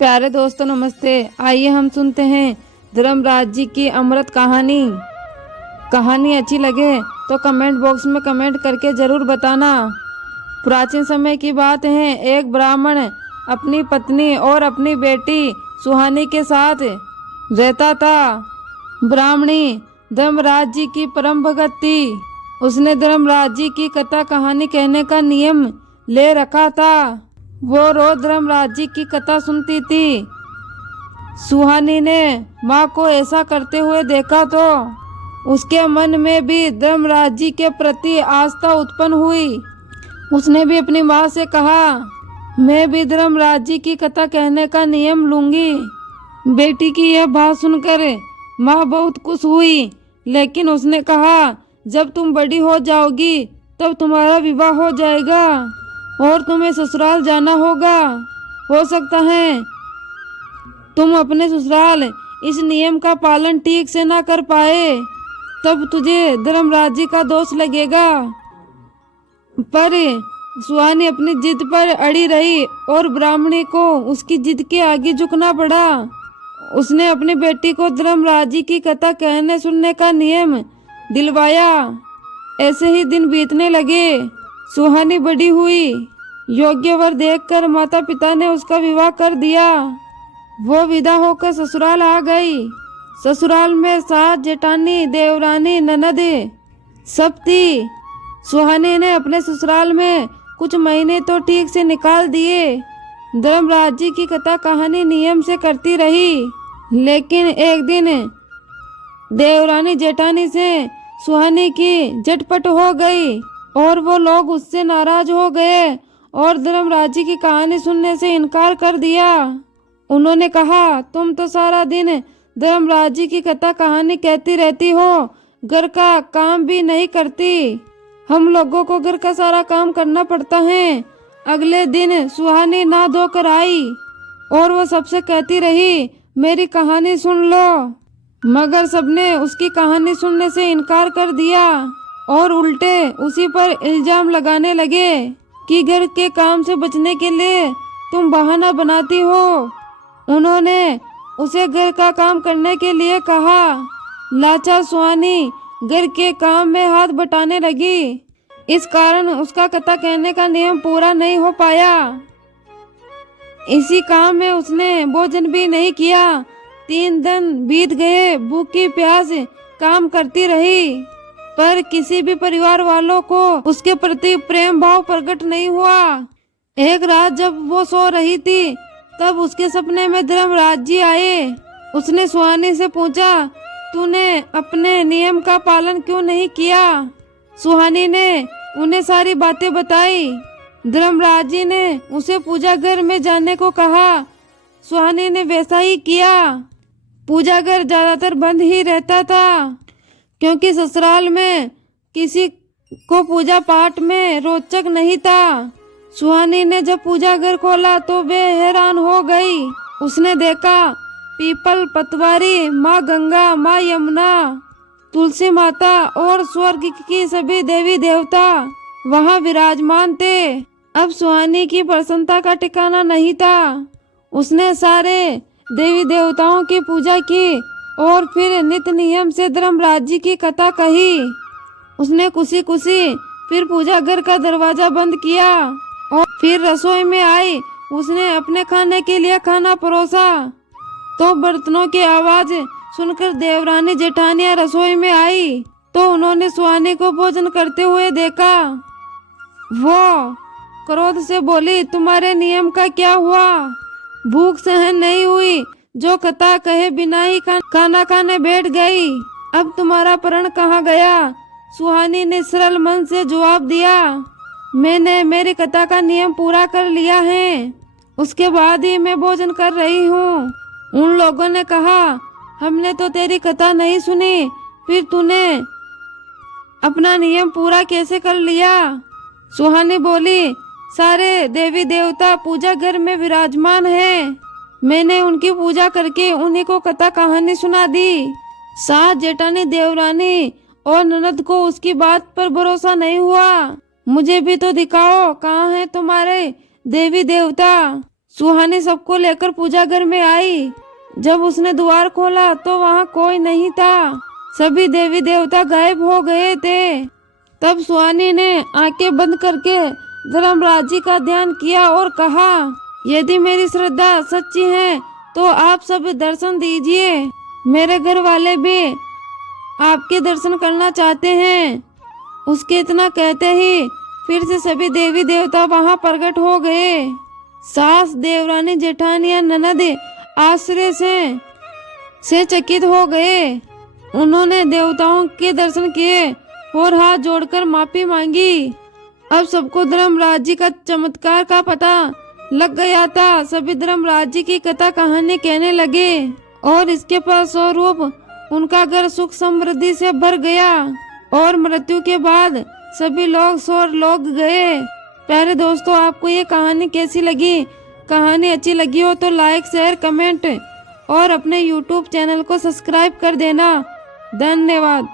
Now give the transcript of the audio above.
प्यारे दोस्तों नमस्ते। आइए हम सुनते हैं धर्मराज जी की अमृत कहानी। कहानी अच्छी लगे तो कमेंट बॉक्स में कमेंट करके जरूर बताना। प्राचीन समय की बात है। एक ब्राह्मण अपनी पत्नी और अपनी बेटी सुहानी के साथ रहता था। ब्राह्मणी धर्मराज जी की परम भगत थी। उसने धर्मराज जी की कथा कहानी कहने का नियम ले रखा था। वो रोज धर्मराज जी की कथा सुनती थी। सुहानी ने माँ को ऐसा करते हुए देखा तो उसके मन में भी धर्मराज जी के प्रति आस्था उत्पन्न हुई। उसने भी अपनी माँ से कहा, मैं भी धर्मराज जी की कथा कहने का नियम लूंगी। बेटी की यह बात सुनकर माँ बहुत खुश हुई, लेकिन उसने कहा, जब तुम बड़ी हो जाओगी तब तुम्हारा विवाह हो जाएगा और तुम्हें ससुराल जाना होगा। हो सकता है तुम अपने ससुराल इस नियम का पालन ठीक से ना कर पाए, तब तुझे धर्मराज जी का दोष लगेगा। पर सुहानी अपनी जिद पर अड़ी रही और ब्राह्मणी को उसकी जिद के आगे झुकना पड़ा। उसने अपनी बेटी को धर्मराज जी की कथा कहने सुनने का नियम दिलवाया। ऐसे ही दिन बीतने लगे। सुहानी बड़ी हुई। योग्य वर देखकर माता पिता ने उसका विवाह कर दिया। वो विदा होकर ससुराल आ गई। ससुराल में सास, जेठानी, देवरानी, ननद सब थी। सुहानी ने अपने ससुराल में कुछ महीने तो ठीक से निकाल दिए। धर्मराज जी की कथा कहानी नियम से करती रही, लेकिन एक दिन देवरानी जेठानी से सुहानी की झटपट हो गई और वो लोग उससे नाराज हो गए और धर्मराज जी की कहानी सुनने से इनकार कर दिया। उन्होंने कहा, तुम तो सारा दिन धर्मराज जी की कथा कहानी कहती रहती हो, घर का काम भी नहीं करती। हम लोगों को घर का सारा काम करना पड़ता है। अगले दिन सुहानी नहा धोकर आई और वो सबसे कहती रही, मेरी कहानी सुन लो। मगर सबने उसकी कहानी सुनने से इनकार कर दिया और उल्टे उसी पर इल्जाम लगाने लगे कि घर के काम से बचने के लिए तुम बहाना बनाती हो। उन्होंने उसे घर का काम करने के लिए कहा। लाचार सुहानी घर के काम में हाथ बटाने लगी। इस कारण उसका कथा कहने का नियम पूरा नहीं हो पाया। इसी काम में उसने भोजन भी नहीं किया। 3 दिन बीत गए। भूखी प्यास काम करती रही, पर किसी भी परिवार वालों को उसके प्रति प्रेम भाव प्रकट नहीं हुआ। एक रात जब वो सो रही थी, तब उसके सपने में धर्मराज जी आए। उसने सुहानी से पूछा, तूने अपने नियम का पालन क्यों नहीं किया? सुहानी ने उन्हें सारी बातें बताई। धर्मराज जी ने उसे पूजा घर में जाने को कहा। सुहानी ने वैसा ही किया। पूजा घर ज्यादातर बंद ही रहता था, क्योंकि ससुराल में किसी को पूजा पाठ में रोचक नहीं था। सुहानी ने जब पूजा घर खोला तो वे हैरान हो गई। उसने देखा पीपल, पतवारी, माँ गंगा, माँ यमुना, तुलसी माता और स्वर्ग की सभी देवी देवता वहाँ विराजमान थे। अब सुहानी की प्रसन्नता का ठिकाना नहीं था। उसने सारे देवी देवताओं की पूजा की और फिर नित्य नियम से धर्मराज जी की कथा कही। उसने खुशी खुशी फिर पूजा घर का दरवाजा बंद किया और फिर रसोई में आई। उसने अपने खाने के लिए खाना परोसा तो बर्तनों की आवाज सुनकर देवरानी जेठानियां रसोई में आई तो उन्होंने सुहानी को भोजन करते हुए देखा। वो क्रोध से बोली, तुम्हारे नियम का क्या हुआ? भूख सहन नहीं हुई, जो कथा कहे बिना ही खाना खाने बैठ गई। अब तुम्हारा प्रण कहाँ गया? सुहानी ने सरल मन से जवाब दिया, मैंने मेरी कथा का नियम पूरा कर लिया है, उसके बाद ही मैं भोजन कर रही हूँ। उन लोगों ने कहा, हमने तो तेरी कथा नहीं सुनी, फिर तूने अपना नियम पूरा कैसे कर लिया? सुहानी बोली, सारे देवी देवता पूजा घर में विराजमान हैं। मैंने उनकी पूजा करके उन्हीं को कथा कहानी सुना दी। सास, जेठानी, देवरानी और ननद को उसकी बात पर भरोसा नहीं हुआ। मुझे भी तो दिखाओ, कहाँ है तुम्हारे देवी देवता? सुहानी सबको लेकर पूजा घर में आई। जब उसने द्वार खोला तो वहाँ कोई नहीं था, सभी देवी देवता गायब हो गए थे। तब सुहानी ने आंखें बंद करके धर्मराज जी का ध्यान किया और कहा, यदि मेरी श्रद्धा सच्ची है तो आप सब दर्शन दीजिए, मेरे घर वाले भी आपके दर्शन करना चाहते हैं। उसके इतना कहते ही फिर से सभी देवी देवता वहां प्रकट हो गए। सास, देवरानी, जेठानी या ननद आश्चर्य से चकित हो गए। उन्होंने देवताओं के दर्शन किए और हाथ जोड़कर माफी मांगी। अब सबको धर्मराज जी का चमत्कार का पता लग गया था। सभी धर्मराज जी की कथा कहानी कहने लगे और इसके फलस्वरूप उनका घर सुख समृद्धि से भर गया और मृत्यु के बाद सभी लोग स्वर्गलोक गए। प्यारे दोस्तों, आपको ये कहानी कैसी लगी? कहानी अच्छी लगी हो तो लाइक, शेयर, कमेंट और अपने YouTube चैनल को सब्सक्राइब कर देना। धन्यवाद।